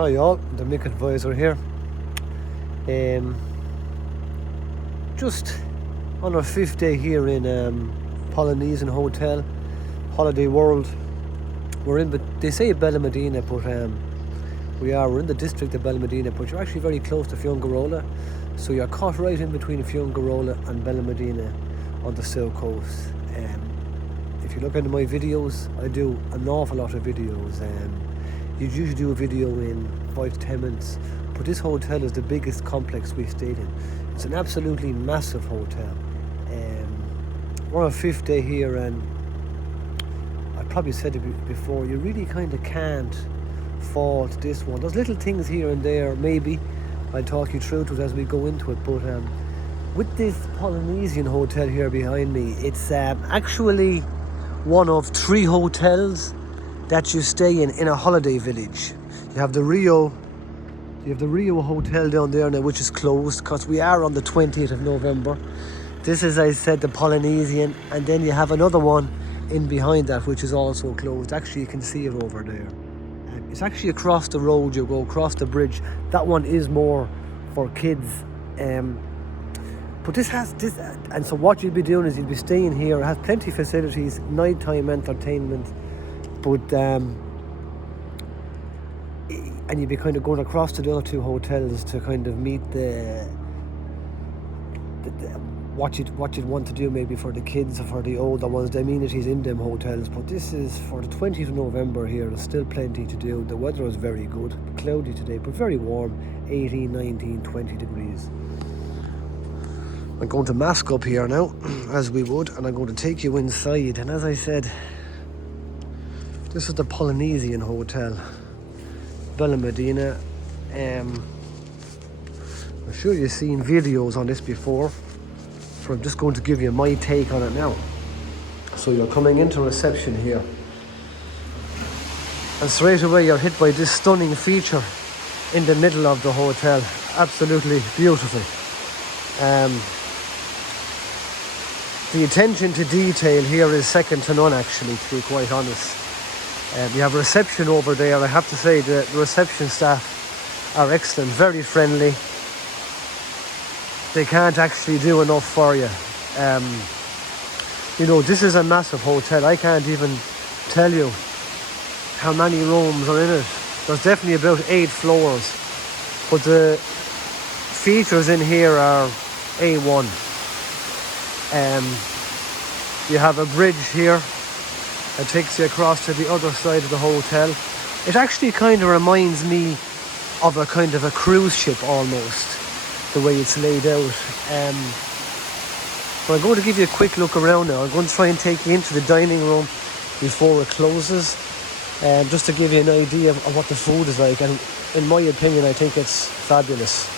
Hi all, the Mickadvisor here. Just on our 5th day here in Polynesian Hotel, Holiday World. We're in, but they say Benelmadena, but we're in the district of Benelmadena, but you're actually very close to Fiangarola. So you're caught right in between Fiangarola and Benelmadena on the south coast. If you look into my videos, I do an awful lot of videos. You'd usually do a video in 5 to 10 minutes, but this hotel is the biggest complex we've stayed in. It's an absolutely massive hotel. We're on 5th day here, and I probably said it before, you really kind of can't fault this one. There's little things here and there, maybe I'll talk you through to it as we go into it, but with this Polynesian hotel here behind me, it's actually one of 3 hotels that you stay in a holiday village. You have the Rio Hotel down there now, which is closed because we are on the 20th of November. This is, I said, the Polynesian, and then you have another one in behind that which is also closed. Actually, you can see it over there. It's actually across the road. You go across the bridge. That one is more for kids. But this has this, and so what you'll be doing is you'll be staying here. It has plenty of facilities, nighttime entertainment, but and you'll be kind of going across to the other 2 hotels to kind of meet what you'd want to do maybe for the kids or for the older ones, the amenities in them hotels. But this is for the 20th of November here. There's still plenty to do. The weather is very good, cloudy today, but very warm, 18, 19, 20 degrees. I'm going to mask up here now, as we would, and I'm going to take you inside. And as I said, this is the Polynesian Hotel, Benelmadena. I'm sure you've seen videos on this before, so I'm just going to give you my take on it now. So you're coming into reception here, and straight away you're hit by this stunning feature in the middle of the hotel. Absolutely beautiful. The attention to detail here is second to none, actually, to be quite honest. You have reception over there. I have to say the reception staff are excellent, very friendly. They can't actually do enough for you. You know, this is a massive hotel. I can't even tell you how many rooms are in it. There's definitely about 8 floors, but the features in here are A1. You have a bridge here that takes you across to the other side of the hotel. It actually kind of reminds me of a kind of a cruise ship almost, the way it's laid out. So I'm going to give you a quick look around now. I'm going to try and take you into the dining room before it closes, just to give you an idea of what the food is like. And in my opinion, I think it's fabulous.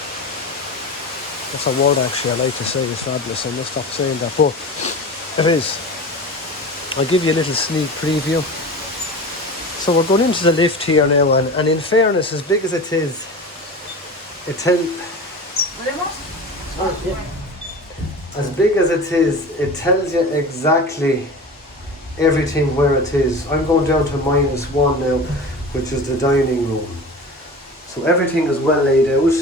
That's a word actually I like to say, is fabulous. I must stop saying that, but it is. I'll give you a little sneak preview. So we're going into the lift here now, and in fairness, as big as it is, as big as it is, it tells you exactly everything where it is. I'm going down to -1 now, which is the dining room. So everything is well laid out.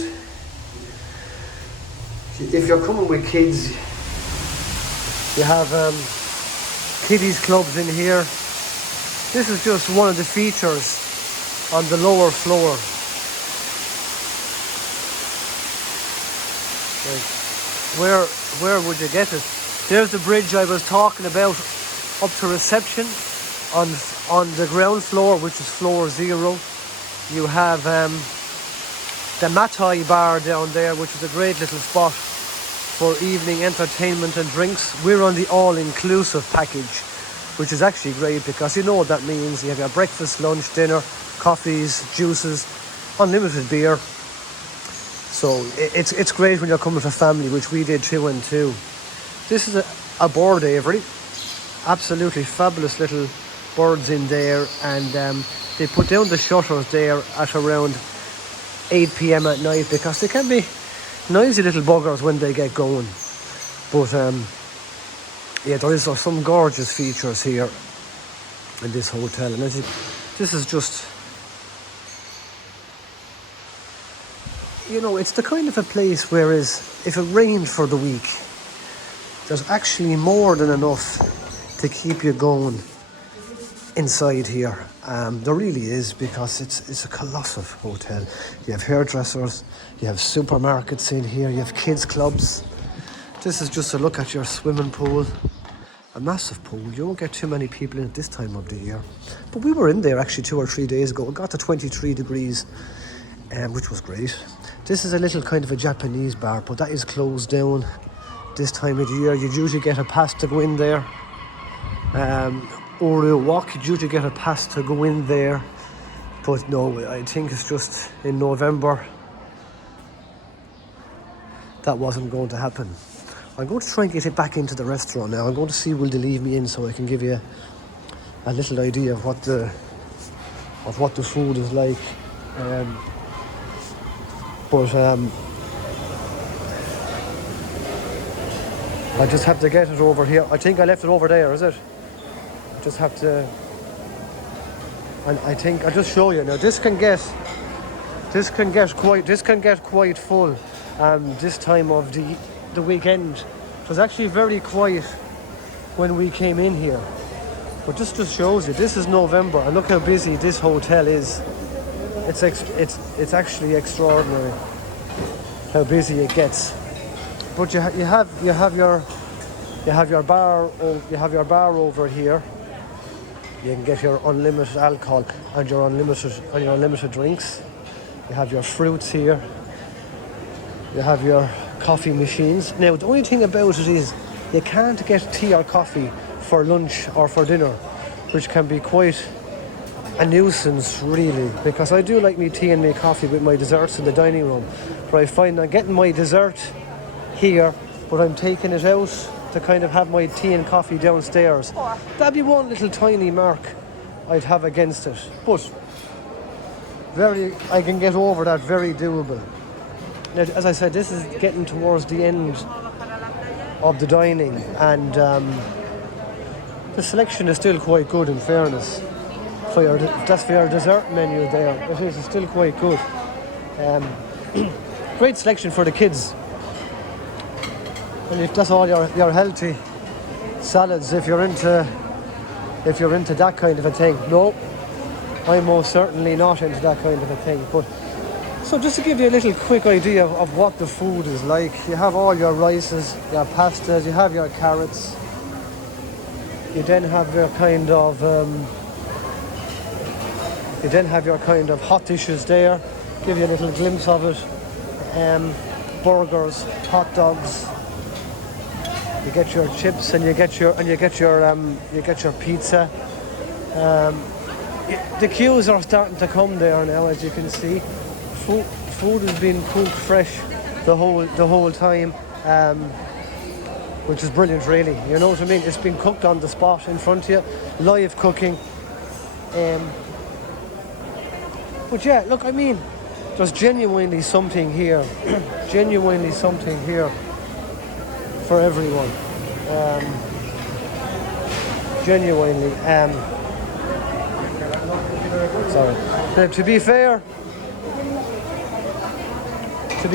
If you're coming with kids, you have kiddies clubs in here. This is just one of the features on the lower floor. Like, where would you get it? There's the bridge I was talking about up to reception on the ground floor, which is floor 0. You have the Matai bar down there, which is a great little spot for evening entertainment and drinks. We're on the all-inclusive package, which is actually great because you know what that means. You have your breakfast, lunch, dinner, coffees, juices, unlimited beer. So it's great when you're coming for family, which we did 2 and 2. This is a bird aviary. Absolutely fabulous little birds in there, and they put down the shutters there at around 8 p.m. at night because they can be noisy little buggers when they get going. But yeah, there are some gorgeous features here in this hotel, and this is just you know, it's the kind of a place whereas if it rained for the week, there's actually more than enough to keep you going inside here. There really is, because it's a colossal hotel. You have hairdressers, you have supermarkets in here, you have kids clubs. This is just a look at your swimming pool. A massive pool. You don't get too many people in at this time of the year. But we were in there actually 2 or 3 days ago. It got to 23 degrees, which was great. This is a little kind of a Japanese bar, but that is closed down this time of the year. You'd usually get a pass to go in there. Or a walk, you'd usually get a pass to go in there. But no, I think it's just in November that wasn't going to happen. I'm going to try and get it back into the restaurant now. I'm going to see will they leave me in so I can give you a little idea of what the food is like. I just have to get it over here. I think I left it over there, is it? I just have to, and I think I'll just show you now. This can get quite full. This time of the weekend. It was actually very quiet when we came in here. But this just shows you, this is November, and look how busy this hotel is. It's actually extraordinary how busy it gets. But you have your bar over here. You can get your unlimited alcohol and your unlimited drinks. You have your fruits here. You have your coffee machines. Now, the only thing about it is you can't get tea or coffee for lunch or for dinner, which can be quite a nuisance, really, because I do like me tea and me coffee with my desserts in the dining room. But I find I'm getting my dessert here, but I'm taking it out to kind of have my tea and coffee downstairs. That'd be one little tiny mark I'd have against it. But I can get over that, very doable. Now, as I said, this is getting towards the end of the dining, and the selection is still quite good, in fairness. That's for your dessert menu there. It's still quite good. Great selection for the kids. And if that's all your healthy salads, if you're into that kind of a thing. No, I'm most certainly not into that kind of a thing. But so just to give you a little quick idea of what the food is like, you have all your rices, your pastas, you have your carrots. You then have your kind of hot dishes there. Give you a little glimpse of it. Burgers, hot dogs. You get your chips and you get your pizza. The queues are starting to come there now, as you can see. Food is being cooked fresh the whole time, which is brilliant, really. You know what I mean? It's been cooked on the spot in front of you, live cooking. But yeah, look, I mean, there's genuinely something here, for everyone. Genuinely. Sorry. Now, to be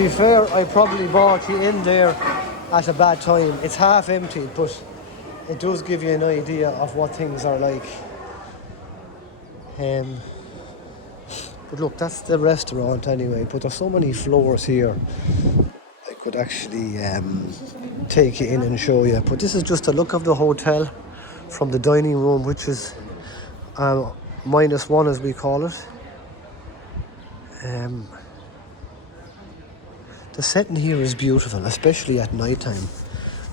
fair, I probably brought you in there at a bad time. It's half empty, but it does give you an idea of what things are like. But look, that's the restaurant anyway, but there's so many floors here. I could actually take you in and show you. But this is just a look of the hotel from the dining room, which is -1, as we call it. The setting here is beautiful, especially at night time.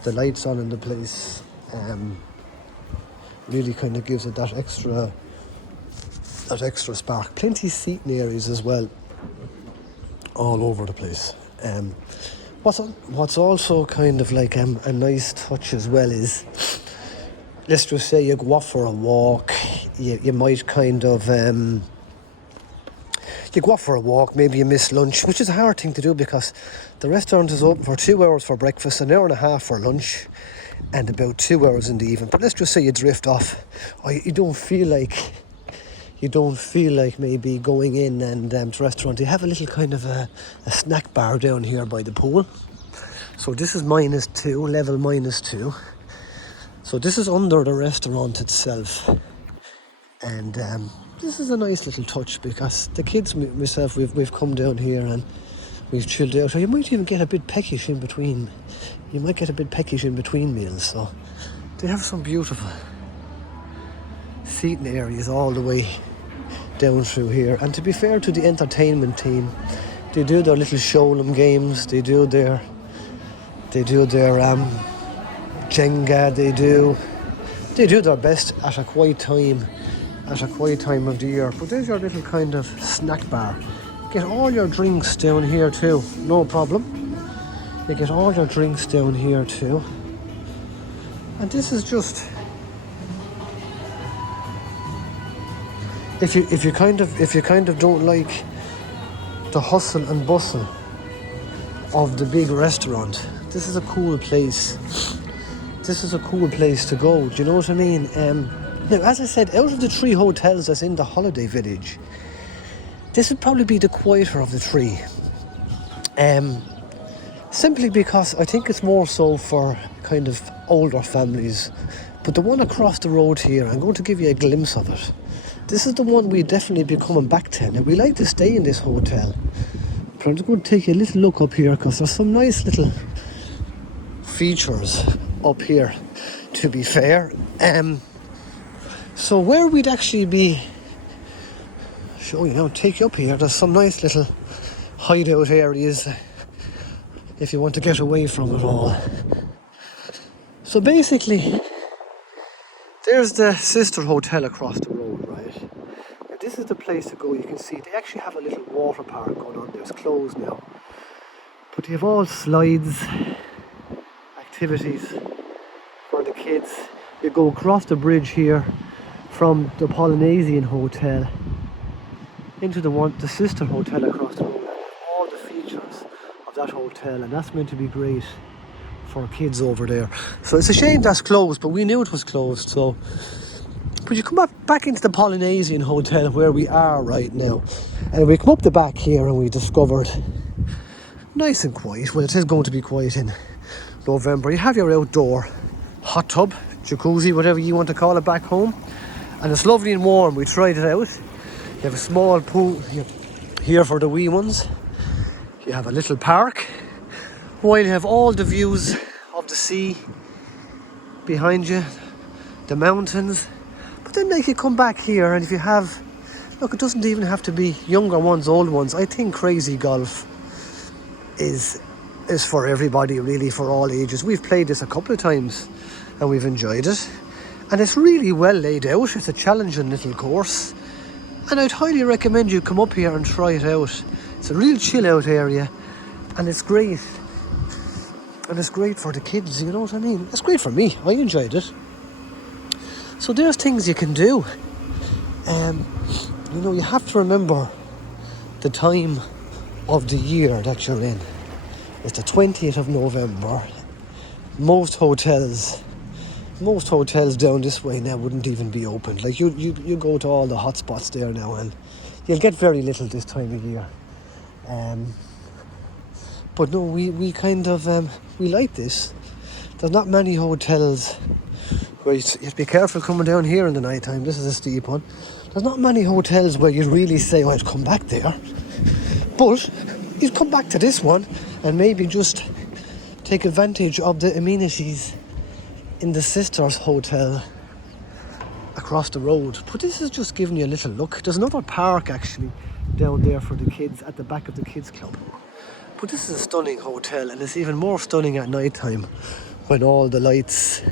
The lights on in the place really kind of gives it that extra spark. Plenty of seating areas as well, all over the place. What's also kind of like a nice touch as well is, let's just say you go off for a walk, you might kind of you go off for a walk, maybe you miss lunch, which is a hard thing to do because the restaurant is open for 2 hours for breakfast, an hour and a half for lunch, and about 2 hours in the evening. But let's just say you drift off, or you don't feel like you don't feel like maybe going in and to the restaurant. They have a little kind of a snack bar down here by the pool. So this is -2, level -2. So this is under the restaurant itself. And this is a nice little touch because the kids, myself, we've come down here and we've chilled out. So you might even get a bit peckish in between. You might get a bit peckish in between meals. So they have some beautiful seating areas all the way down through here. And to be fair to the entertainment team, they do their little showroom games. They do their Jenga. They do their best at a quiet time of the year. But there's your little kind of snack bar. Get all your drinks down here too, no problem. You get all your drinks down here too. And this is just, if you kind of don't like the hustle and bustle of the big restaurant, this is a cool place. This is a cool place to go. Do you know what I mean? Now, as I said, out of the 3 hotels that's in the holiday village, this would probably be the quieter of the 3. Simply because I think it's more so for kind of older families. But the one across the road here, I'm going to give you a glimpse of it. This is the one we'd definitely be coming back to. Now, we like to stay in this hotel. But I'm just going to take you a little look up here because there's some nice little features up here, to be fair. So where we'd actually be showing you now, take you up here, there's some nice little hideout areas if you want to get away from it all. So basically, there's the sister hotel across the road, right? Now this is the place to go. You can see they actually have a little water park going on there. It's closed now. But you have all slides, activities for the kids. You go across the bridge here from the Polynesian hotel into the sister hotel across the road. All the features of that hotel, and that's meant to be great for kids over there. So it's a shame that's closed, but we knew it was closed. So, but you come back into the Polynesian hotel where we are right now, and we come up the back here and we discovered nice and quiet. Well, it is going to be quiet in November. You have your outdoor hot tub, jacuzzi, whatever you want to call it back home, and it's lovely and warm. We tried it out. You have a small pool here for the wee ones. You have a little park, while you have all the views of the sea behind you, the mountains. But then like you come back here, and if you have, look, it doesn't even have to be younger ones, old ones. I think crazy golf is for everybody, really, for all ages. We've played this a couple of times and we've enjoyed it, and it's really well laid out. It's a challenging little course, and I'd highly recommend you come up here and try it out. It's a real chill out area, and it's great. And it's great for the kids, you know what I mean? It's great for me. I enjoyed it. So there's things you can do. You know, you have to remember the time of the year that you're in. It's the 20th of November. Most hotels down this way now wouldn't even be open. Like you go to all the hot spots there now, and you'll get very little this time of year. But no, we kind of we like this. There's not many hotels where you have to be careful coming down here in the night time. This is a steep one. There's not many hotels where you really say, "Oh, I'd come back there." But you'd come back to this one and maybe just take advantage of the amenities in the sisters hotel across the road. But this is just giving you a little look. There's another park actually down there for the kids at the back of the kids club. But this is a stunning hotel, and it's even more stunning at night time when all the lights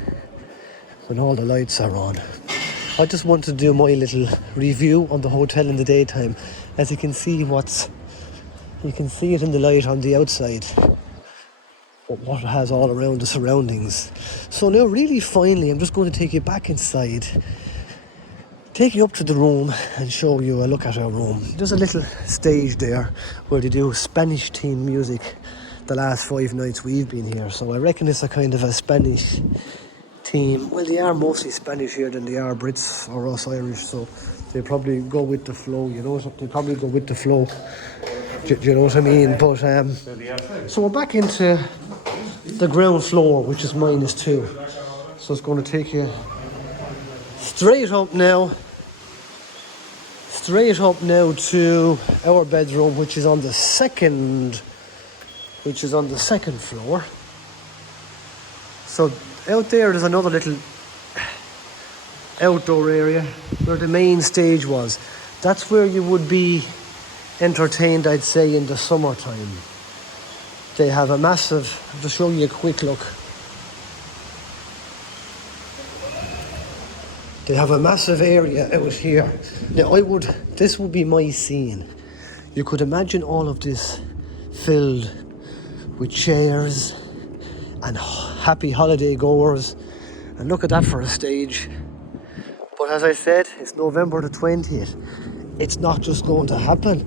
are on. I just want to do my little review on the hotel in the daytime. As you can see you can see it in the light on the outside, what it has all around the surroundings. So now really finally, I'm just going to take you back inside, take you up to the room and show you a look at our room. There's a little stage there where they do Spanish themed music the last 5 nights we've been here. So I reckon it's a kind of a Spanish team. Well, they are mostly Spanish here than they are Brits or us Irish. So they probably go with the flow, you know. They probably go with the flow. Do you know what I mean? But so we're back into the ground floor, which is -2. So it's going to take you straight up now to our bedroom, which is on the second floor. So out there's another little outdoor area where the main stage was. That's where you would be entertained, I'd say, in the summertime. They have a massive, I'll just show you a quick look. They have a massive area out here. Now this would be my scene. You could imagine all of this filled with chairs and happy holiday goers. And look at that for a stage. But as I said, it's November the 20th. It's not just going to happen.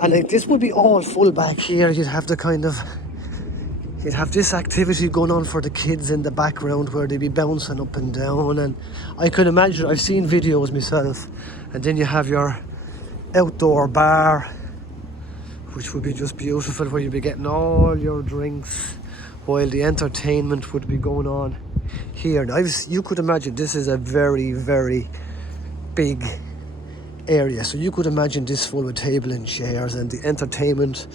And like, this would be all full back here. You'd have this activity going on for the kids in the background where they'd be bouncing up and down. And I could imagine, I've seen videos myself. And then you have your outdoor bar, which would be just beautiful, where you'd be getting all your drinks while the entertainment would be going on here. Now, you could imagine this is a very, very big area. So you could imagine this full with table and chairs and the entertainment.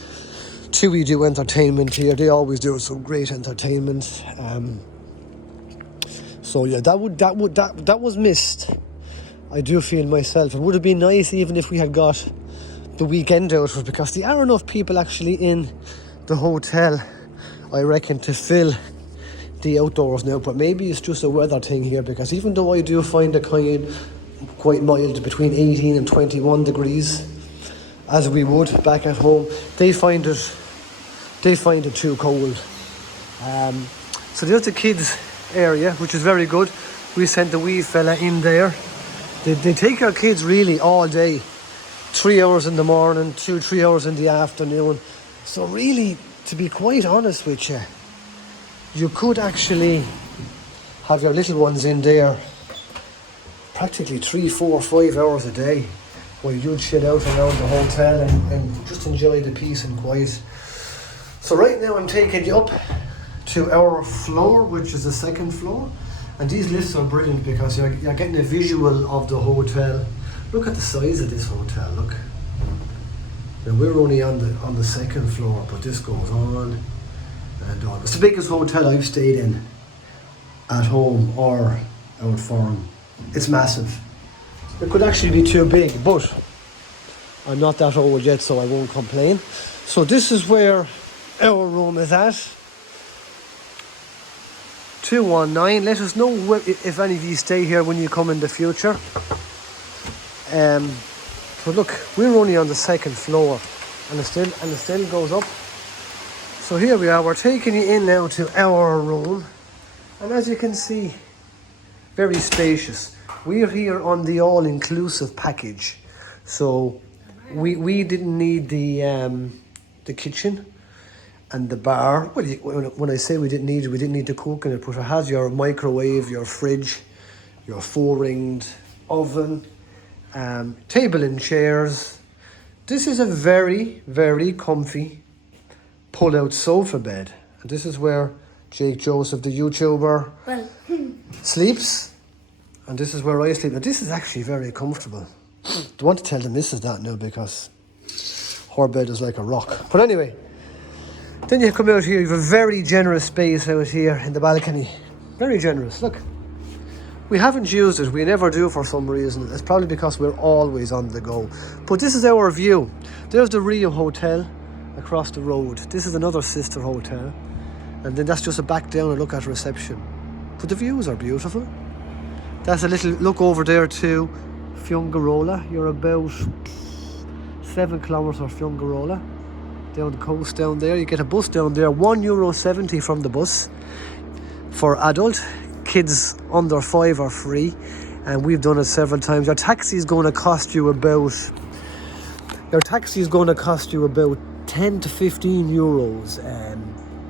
TUI do entertainment here. They always do some great entertainment. So yeah, that was missed. I do feel myself. It would have been nice even if we had got the weekend out of it, because there are enough people actually in the hotel, I reckon, to fill the outdoors now. But maybe it's just a weather thing here, because even though I do find it quite mild, between 18 and 21 degrees, as we would back at home, they find it too cold. So there's the kids area, which is very good. We sent the wee fella in there. They take our kids really all day, 3 hours in the morning, 3 hours in the afternoon. So really, to be quite honest with you, you could actually have your little ones in there practically 3, 4, 5 hours a day, while you chill out around the hotel and just enjoy the peace and quiet. So right now I'm taking you up to our floor, which is the second floor. And these lifts are brilliant because you're getting a visual of the hotel. Look at the size of this hotel, look. Now we're only on the second floor, but this goes on and on. It's the biggest hotel I've stayed in at home or out foreign. It's massive. It could actually be too big, but I'm not that old yet, so I won't complain. So this is where our room is at. 219. Let us know if any of you stay here when you come in the future. But look, we're only on the second floor, and it still goes up. So here we are. We're taking you in now to our room, and as you can see, very spacious. We're here on the all-inclusive package, so we didn't need the kitchen and the bar. Well, when I say we didn't need to cook in it, but it has your microwave, your fridge, your 4-ringed oven, table and chairs. This is a very, very comfy pull-out sofa bed, and this is where Jake Joseph, the YouTuber, sleeps, and this is where I sleep. Now this is actually very comfortable. Don't want to tell the missus that now, because her bed is like a rock. But anyway, then you come out here, you have a very generous space out here in the balcony. Very generous, look. We haven't used it, we never do for some reason. It's probably because we're always on the go. But this is our view. There's the Rio Hotel across the road. This is another sister hotel. And then that's just a back down and look at reception. But the views are beautiful. That's a little look over there to Fuengirola. You're about 7 kilometres from Fuengirola. Down the coast down there. You get a bus down there, €1.70 from the bus for adult. Kids under 5 are free, and we've done it several times. Your taxi is going to cost you about 10 to 15 euros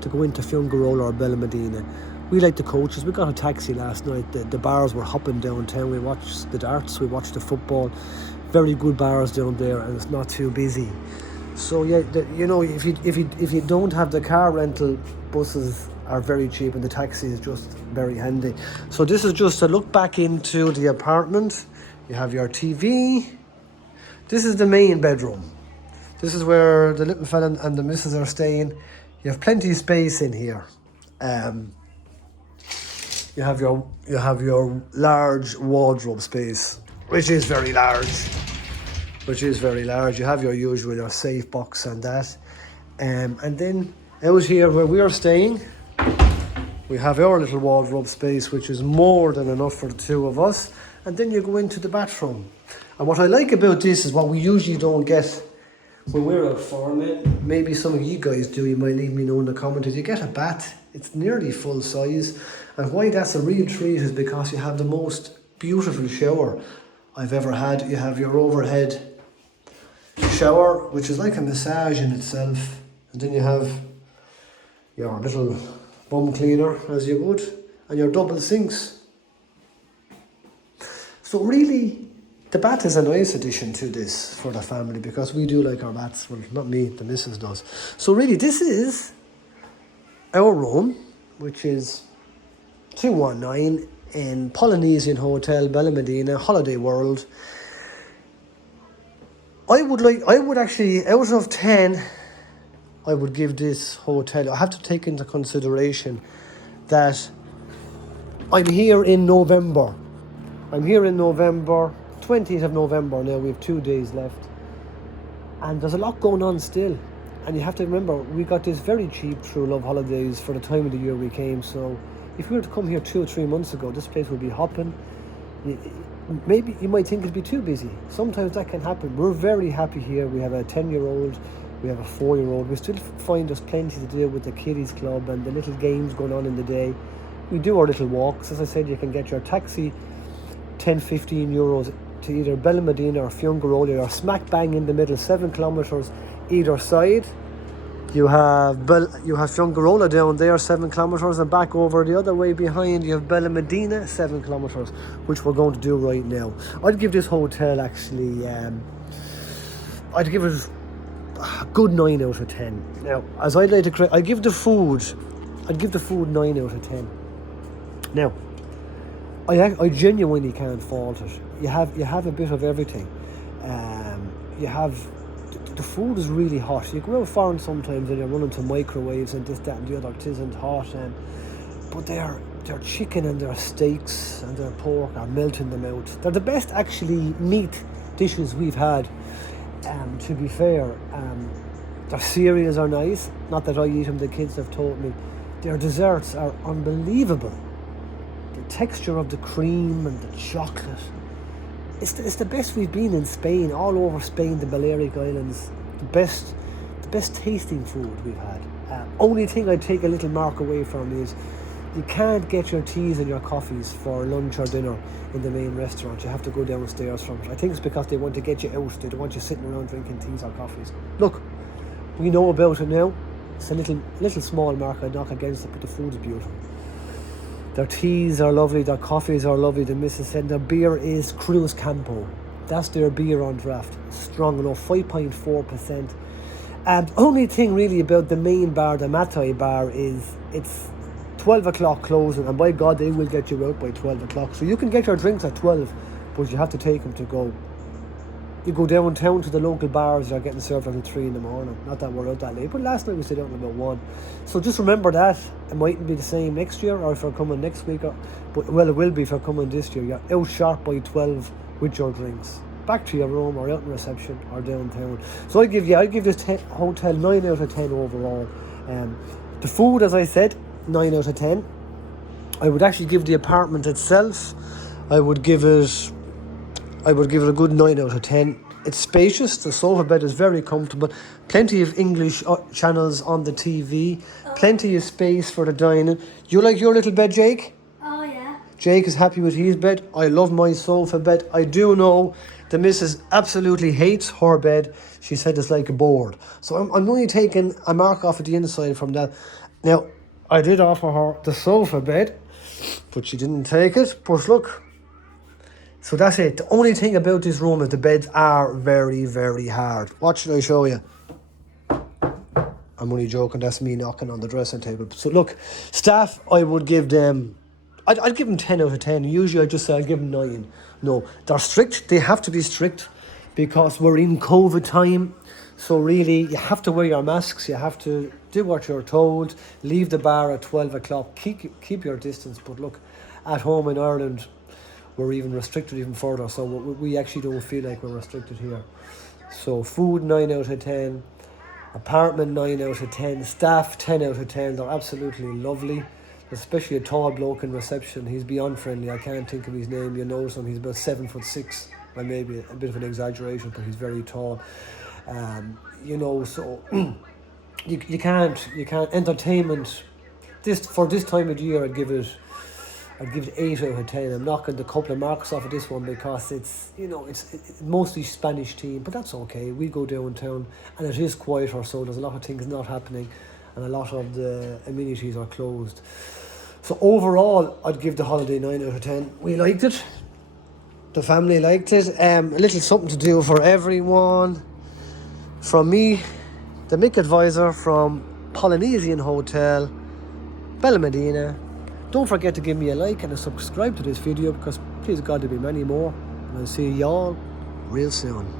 to go into Fuengirola or Benelmadena. We like the coaches. We got a taxi last night. The bars were hopping downtown. We watched the darts. We watched the football. Very good bars down there, and it's not too busy. So yeah, if you don't have the car rental, buses are very cheap, and the taxi is just very handy. So this is just a look back into the apartment. You have your TV. This is the main bedroom. This is where the little fella and the missus are staying. You have plenty of space in here. You have your large wardrobe space, which is very large. You have your safe box and that. And then out here where we are staying, we have our little wardrobe space, which is more than enough for the two of us. And then you go into the bathroom. And what I like about this is what we usually don't get when we're out farming. Maybe some of you guys do, you might leave me know in the comments. You get a bath, it's nearly full size. And why that's a real treat is because you have the most beautiful shower I've ever had. You have your overhead shower, which is like a massage in itself. And then you have your little bum cleaner, as you would, and your double sinks. So really, the bath is a nice addition to this for the family, because we do like our baths. Well, not me, the missus does. So really, this is our room, which is 219 in Polynesian Hotel Benelmadena, Holiday World. I would actually, out of 10, I would give this hotel. I have to take into consideration that I'm here in November. 20th of November now. We have 2 days left. And there's a lot going on still. And you have to remember, we got this very cheap through Love Holidays for the time of the year we came. So if we were to come here 2 or 3 months ago, this place would be hopping. Maybe you might think it'd be too busy. Sometimes that can happen. We're very happy here. We have a 10-year-old, we have a 4-year-old. We still find there's plenty to do with the kiddies club and the little games going on in the day. We do our little walks. As I said, you can get your taxi 10-15 euros to either Benelmadena or Fuengirola. You're smack bang in the middle, 7 kilometers either side. You have Fuengirola down there, 7 kilometers, and back over the other way behind you have Benelmadena, 7 kilometers, which we're going to do right now. I'd give this hotel actually, I'd give it a good 9 out of 10. Now, as I'd like to, I'd give the food 9 out of 10. Now, I genuinely can't fault it. You have a bit of everything. The food is really hot. You go out foreign sometimes and you're running to microwaves and this, that and the other. It isn't hot. But their chicken and their steaks and their pork are melting in the mouth. They're the best actually meat dishes we've had, to be fair. Their cereals are nice. Not that I eat them, the kids have told me. Their desserts are unbelievable. The texture of the cream and the chocolate. It's the best we've been in Spain, all over Spain, the Balearic Islands. The best tasting food we've had. Only thing I'd take a little mark away from is you can't get your teas and your coffees for lunch or dinner in the main restaurant. You have to go downstairs from it. I think it's because they want to get you out. They don't want you sitting around drinking teas or coffees. Look, we know about it now. It's a little small mark I'd knock against it, but the food is beautiful. Their teas are lovely, their coffees are lovely. The missus said their beer is Cruz Campo. That's their beer on draft. Strong enough, 5.4%. Only thing really about the main bar, the Matai bar, is it's 12 o'clock closing, and by God, they will get you out by 12 o'clock. So you can get your drinks at 12, but you have to take them to go. You go downtown to the local bars that are getting served until 3 in the morning. Not that we're out that late, but last night we stayed out until about 1. So just remember that. It mightn't be the same next year, or if you're coming next week. It will be if you're coming this year. You're out sharp by 12 with your drinks. Back to your room, or out in reception, or downtown. So I'd give this hotel 9 out of 10 overall. The food, as I said, 9 out of 10. I would actually give the apartment itself, I would give it a good 9 out of 10. It's spacious, the sofa bed is very comfortable, plenty of English channels on the TV, plenty of space for the dining. You like your little bed, Jake? Oh yeah. Jake is happy with his bed. I love my sofa bed. I do know the missus absolutely hates her bed. She said it's like a board. So I'm only taking a mark off at the inside from that. Now, I did offer her the sofa bed, but she didn't take it. But look, so that's it. The only thing about this room is the beds are very, very hard. What should I show you? I'm only joking, that's me knocking on the dressing table. So look, staff, I would give them, I'd give them 10 out of 10. Usually I just say I'd give them 9. No, they're strict. They have to be strict because we're in COVID time. So really, you have to wear your masks. You have to do what you're told. Leave the bar at 12 o'clock. Keep your distance. But look, at home in Ireland, we're even restricted even further. So we actually don't feel like we're restricted here. So food, 9 out of 10. Apartment, 9 out of 10. Staff, 10 out of 10. They're absolutely lovely. Especially a tall bloke in reception. He's beyond friendly. I can't think of his name. You notice him. He's about 7'6". Well, maybe a bit of an exaggeration, but he's very tall. You know, so you can't entertainment. For this time of the year, I'd give it 8 out of 10. I'm knocking the couple of marks off of this one because it's mostly Spanish team, but that's okay. We go downtown and it is quieter, so there's a lot of things not happening and a lot of the amenities are closed. So overall, I'd give the holiday 9 out of 10. We liked it. The family liked it. A little something to do for everyone. From me, the Mickadvisor from Polynesian Hotel Benelmadena. Don't forget to give me a like and a subscribe to this video because please God there be many more. And I'll see y'all real soon.